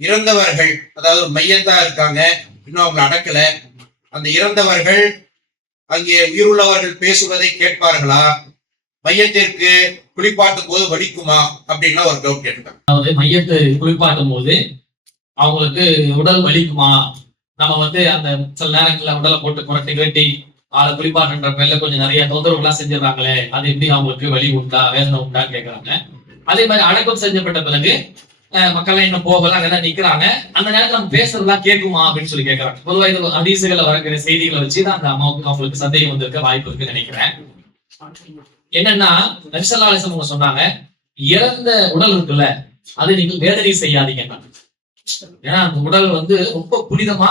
இறந்தவர்கள் அதாவது மையந்தா இருக்காங்க இன்னும் அவங்க அடக்கல. அந்த இறந்தவர்கள் அங்கே உயிருள்ளவர்கள் பேசுவதை கேட்பார்களா? மையத்திற்கு குளிப்பாட்டும் போது வலிக்குமா? அப்படின்லாம் ஒரு டவுட் கேட்டுருக்காங்க அதாவது மையத்தை குளிப்பாட்டும் போது அவங்களுக்கு உடல் வலிக்குமா? நம்ம வந்து அந்த சில நேரங்கள்ல உடலை போட்டு புரட்டி கட்டி ஆளை குளிப்பாட்டுன்ற பேர்ல கொஞ்சம் நிறைய தொந்தரவு எல்லாம் செஞ்சிடறாங்களே. அது எப்படி அவங்களுக்கு வலி உண்டா வேதனை உண்டான்னு கேட்கறாங்க அதே மாதிரி அடக்கம் செஞ்சப்பட்ட பிறகு அஹ், மக்கள் இன்னும் போகலாம் அங்கதான் நிக்கிறாங்க. அந்த நேரத்துல நம்ம பேசுறதுலாம் கேட்குமா அப்படின்னு சொல்லி கேட்கறாங்க. பொதுவா இது அதிசுகளை வரக்கூடிய செய்திகளை வச்சுதான் அந்த அம்மாவுக்கு அவங்களுக்கு சந்தேகம் வந்திருக்க வாய்ப்பு இருக்குன்னு நினைக்கிறேன். என்னன்னா நரிசல்லாலேசம் அவங்க சொன்னாங்க இறந்த உடல் இருக்குல்ல அதை நீங்கள் வேதனை செய்யாதீங்க ஏன்னா அந்த உடல் வந்து ரொம்ப புனிதமா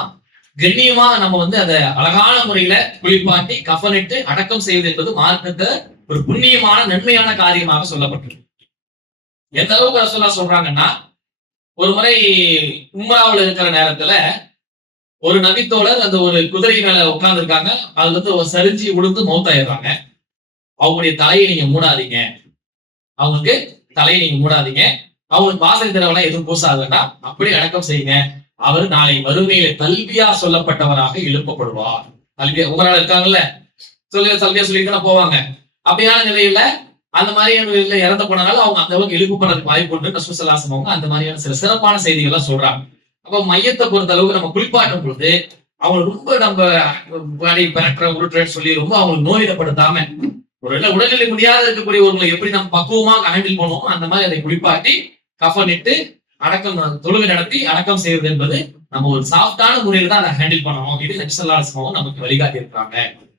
கண்ணியமா நம்ம வந்து அதை அழகான முறையில குளிப்பாட்டி கஃனிட்டு அடக்கம் செய்வது என்பது மார்க்கத்தை ஒரு புண்ணியமான நன்மையான காரியமாக சொல்லப்பட்டிருக்கு. எந்த அளவுக்கு ரசோல்லா சொல்றாங்கன்னா ஒரு முறை உம்ராவில் இருக்கிற நேரத்துல ஒரு நபித்தோழர் அந்த ஒரு குதிரை மேல உட்கார்ந்துருக்காங்க. அதுல இருந்து சரிஞ்சு விழுந்து மௌத்தாயிடுறாங்க அவங்களுடைய தலையை நீங்க மூடாதீங்க. அவங்களுக்கு தலையை நீங்க மூடாதீங்க. அவங்களுக்கு வாசல் திரவெல்லாம் எதுவும் பூசாதுன்னா அப்படியே அடக்கம் செய்யுங்க. அவர் நாளை மறுமையில கல்வியா சொல்லப்பட்டவராக எழுப்பப்படுவார். கல்வியா உங்களால இருக்காங்கல்ல? சொல்லி கல்வியா சொல்லிட்டு தான் போவாங்க. அப்படியான நிலையில அந்த மாதிரியான இதுல இறந்து போனதால அவங்க அந்த அளவுக்கு எழுப்பப்படுறதுக்கு வாய்ப்பு உண்டு நசுசலாசம் அவங்க அந்த மாதிரியான சில சிறப்பான செய்திகள்லாம் சொல்றாங்க. அப்ப மையத்தை பொறுத்த அளவுக்கு நம்ம குளிப்பாட்டும் பொழுது அவங்க ரொம்ப நம்ம வலி பிறக்கிற உருட்டுறேன்னு சொல்லி ரொம்ப அவங்களுக்கு நோயிடப்படுத்தாம ஒரு உடல்நிலை முடியாத இருக்கக்கூடிய ஒருங்களை எப்படி நம்ம பக்குவமா ஹேண்டில் பண்ணுவோம் அந்த மாதிரி அதை குளிப்பாட்டி கஃபனிட்டு அடக்கம் தொழுகை நடத்தி அடக்கம் செய்யறது என்பது நம்ம ஒரு சாஃப்டான முறையில தான் அதை ஹேண்டில் பண்ணணும் அப்படின்னு நெக்ஸ்ட் நமக்கு வழிகாட்டி இருக்காங்க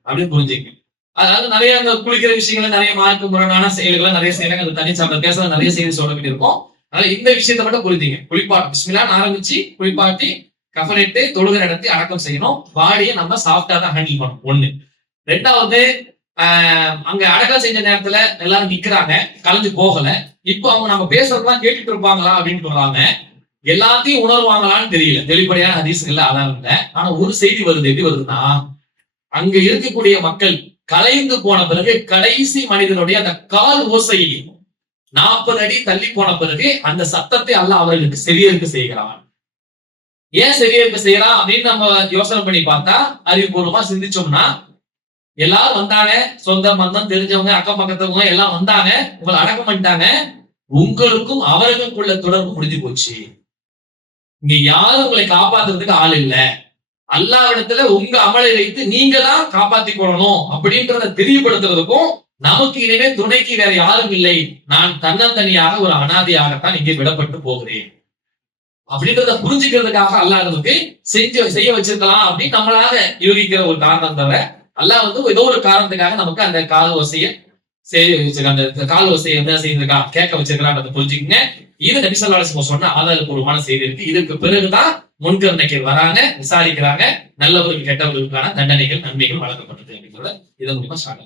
அப்படின்னு புரிஞ்சுக்கணும் அதாவது நிறைய அந்த குளிக்கிற விஷயங்களை நிறைய மார்க்க முரணான செயல்களை நிறைய செய்யறாங்க. அது தனி சாப்பிட பேச நிறைய செய்தி சொல்ல வேண்டியிருக்கும் அதனால இந்த விஷயத்த மட்டும் புரிஞ்சுங்க. குளிப்பாட்டு. பிஸ்மிலான்னு ஆரம்பிச்சு குளிப்பாட்டி கஃனிட்டு தொழுகிற இடத்தை அடக்கம் செய்யணும். பாடியை நம்ம சாஃப்டா தான் ஹேண்டில் பண்ணணும். ஒண்ணு. ரெண்டாவது ஆஹ் அங்க அடக்கம் செஞ்ச நேரத்துல எல்லாரும் நிக்கிறாங்க. கலந்து போகல. இப்போ அவங்க நம்ம பேசுறதெல்லாம் கேட்டுட்டு இருப்பாங்களா அப்படின்னு சொல்றாங்க எல்லாத்தையும் உணர்வாங்களான்னு தெரியல. வெளிப்படையான ஹதீசுகள்ல அதான் இல்லை. ஆனா ஒரு செய்தி வருது. எப்படி வருதுன்னா அங்க இருக்கக்கூடிய மக்கள் கலைந்து போன பிறகு கடைசி மனிதனுடைய அந்த கால் ஓசையை நாற்பது அடி தள்ளி போன பிறகு அந்த சத்தத்தை அல்ல அவர்களுக்கு செவியேற்க செய்கிறான். ஏன் செவியேற்க செய்யறான் அப்படின்னு நம்ம யோசனை பண்ணி பார்த்தா அறிவுபூர்வமா சிந்திச்சோம்னா எல்லாரும் வந்தாங்க சொந்த மந்தம் தெரிஞ்சவங்க அக்கம் பக்கத்தவங்க எல்லாம் வந்தாங்க உங்களை அடக்கம் பண்ணிட்டாங்க உங்களுக்கும் அவர்களுக்குள்ள தொடர்பு முடிஞ்சு போச்சு. இங்க யாரும் உங்களை காப்பாத்துறதுக்கு ஆள் இல்லை. அல்லாவிடத்துல உங்க அமலை வைத்து நீங்க தான் காப்பாத்தி கொள்ளணும் அப்படின்றத தெரியப்படுத்துறதுக்கும் நமக்கு இனிமே துணைக்கு வேற யாரும் இல்லை. நான் தன்னந்தனியாக ஒரு அனாதையாகத்தான் இங்கே விடப்பட்டு போகிறேன். அப்படின்றத புரிஞ்சுக்கிறதுக்காக அல்லாததுக்கு செஞ்சு செய்ய வச்சிருக்கலாம் அப்படின்னு நம்மளால யோகிக்கிற ஒரு காரணம் தவிர அல்லாஹ் வந்து ஏதோ ஒரு காரணத்துக்காக நமக்கு அந்த கால வசைய செய்ய வச்சிருக்காங்க அந்த கால வசையை என்ன செய்திருக்கா கேட்க வச்சிருக்கான்றத புரிஞ்சுக்கங்க. இது நபிசல்லாசம் சொன்ன ஆதாரபூர்வமான செய்தி இருக்கு. இதுக்கு பிறகுதான் முன்கர் நக்கீர் வராங்க விசாரிக்கிறாங்க நல்லவர்கள் கெட்டவர்களுக்கான தண்டனைகள் நன்மைகள் வழங்கப்பட்டது அப்படிங்கிறத இதன் மூலமா ஸ்டார்ட்